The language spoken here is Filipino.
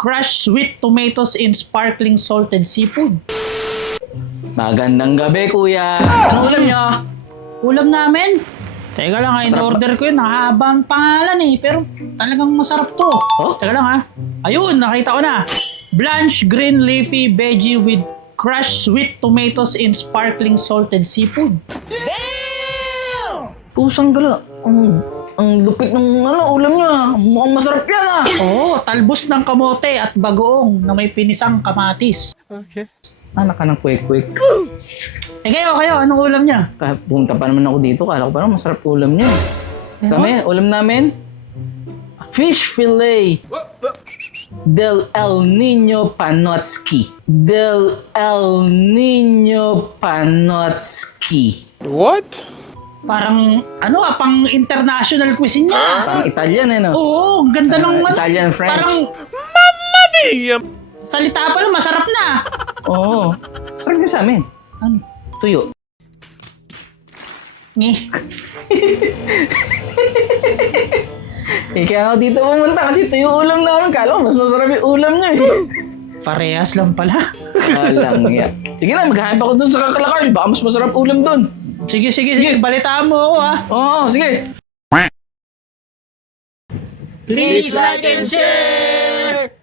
crushed sweet tomatoes in sparkling salted seafood. Magandang gabi, kuya. Anong ulam niyo? Ulam namin? Teka lang ha, in-order ko yun. Nakahaba ang pangalan eh. Pero talagang masarap to. Oh? Teka lang ha. Ayun, nakita ko na. Blanch green leafy veggie with crushed sweet tomatoes in sparkling salted seafood. Pusang gala. Ang lupit ng ulam niya. Mukhang masarap yan ah. Oo, talbos ng kamote at bagoong na may pinisang kamatis. Anak ka ng kwek-kwek. Eh kayo, anong ulam niya? Pumunta pa naman ako dito. Kala ko parang masarap ulam niya. Kami, ulam namin, fish fillet del El Niño Panotski. Del El Niño Panotski. What? Parang, pang international cuisine niya. Parang Italian eh, no? Oo, ang ganda ng Italian, French. Parang, salita pa lang, masarap na. Oo. Sarap niya sa amin. Ano? Tuyo. Ngi. Kaya ako dito pumunta kasi tuyo ulam namin. Kala ko mas masarap yung ulam niya eh. Parehas lang pala. Alang ya. Sige na, maghahanap ako dun sa Kakalakal. Baka mas masarap ulam dun. Sige. Balitaan mo ako ha. Oo, sige. Please like and share!